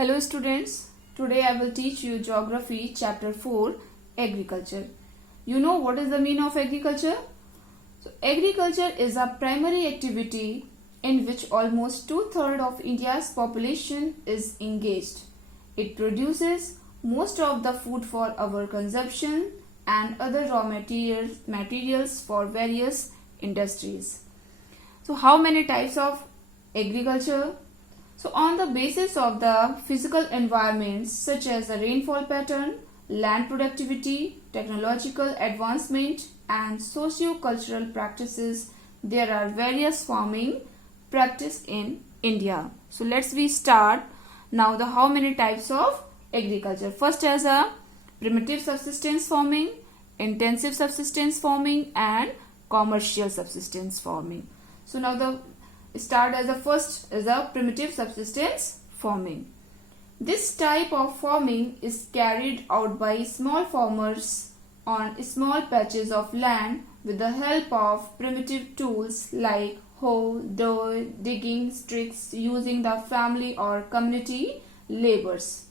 Hello students, today I will teach you Geography Chapter 4 Agriculture. You know what is the meaning of agriculture? So agriculture is a primary activity in which almost 2/3 of India's population is engaged. It produces most of the food for our consumption and other raw materials for various industries. So how many types of agriculture? So on the basis of the physical environments such as the rainfall pattern, land productivity, technological advancement and socio-cultural practices, there are various farming practice in India. So let's start now the how many types of agriculture. First as a primitive subsistence farming, intensive subsistence farming and commercial subsistence farming. So now the start as the first is a primitive subsistence farming. This type of farming is carried out by small farmers on small patches of land with the help of primitive tools like hoe, hoe, digging, sticks, using the family or community labors.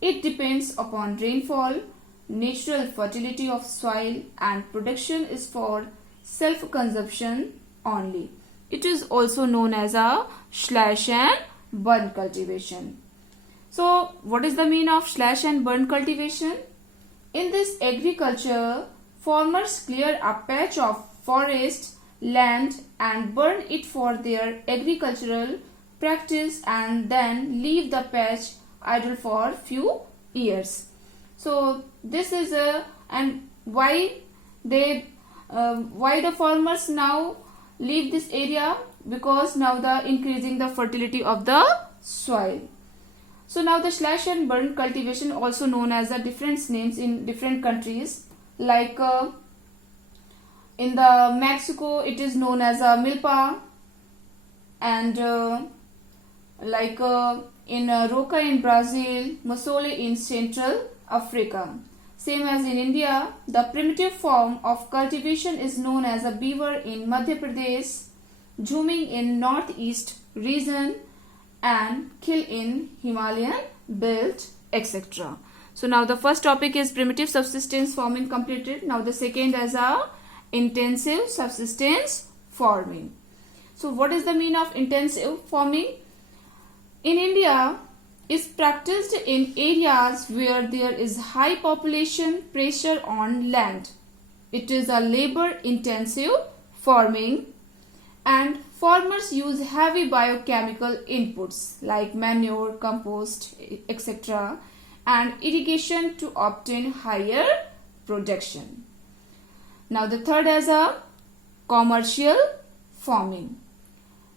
It depends upon rainfall, natural fertility of soil and production is for self-consumption only. It is also known as a slash and burn cultivation. So what is the meaning of slash and burn cultivation? In this agriculture, farmers clear a patch of forest land and burn it for their agricultural practice and then leave the patch idle for few years. So this is and why the farmers now leave this area? Because now the increasing the fertility of the soil. So now the slash and burn cultivation, also known as the different names in different countries, like in the Mexico it is known as a milpa, and in Roca in Brazil, Masole in Central Africa. Same as in India, the primitive form of cultivation is known as a beaver in Madhya Pradesh, Jhuming in northeast region and Khil in Himalayan belt, etc. So now the first topic is primitive subsistence farming completed. Now the second is a intensive subsistence farming. So what is the meaning of intensive farming? In India, is practiced in areas where there is high population pressure on land. It is a labor-intensive farming and farmers use heavy biochemical inputs like manure, compost, etc. and irrigation to obtain higher production. Now the third is a commercial farming.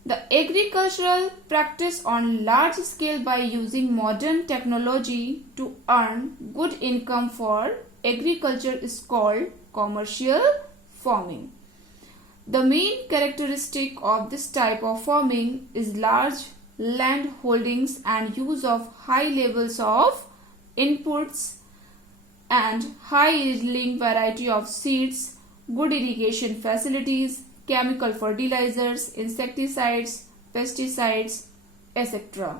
The agricultural practice on large scale by using modern technology to earn good income for agriculture is called commercial farming. The main characteristic of this type of farming is large land holdings and use of high levels of inputs and high yielding variety of seeds, good irrigation facilities, chemical fertilizers, insecticides, pesticides, etc.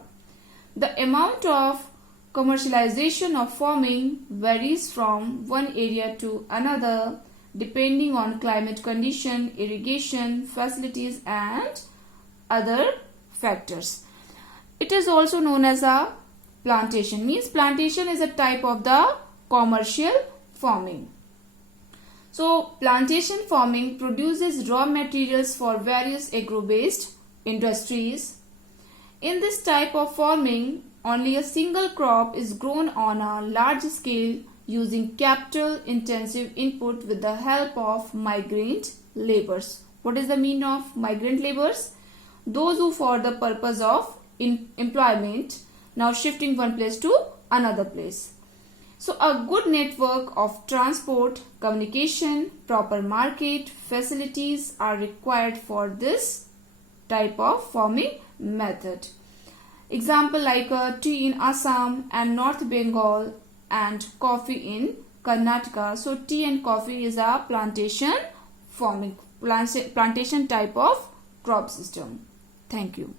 The amount of commercialization of farming varies from one area to another depending on climate condition, irrigation facilities and other factors. It is also known as a plantation. Means plantation is a type of the commercial farming. So plantation farming produces raw materials for various agro-based industries. In this type of farming, only a single crop is grown on a large scale using capital intensive input with the help of migrant laborers. What is the meaning of migrant laborers? Those who for the purpose of employment now shifting one place to another place. So a good network of transport, communication, proper market facilities are required for this type of farming method. Example like tea in Assam and North Bengal and coffee in Karnataka. So tea and coffee is a plantation farming, plantation type of crop system. Thank you.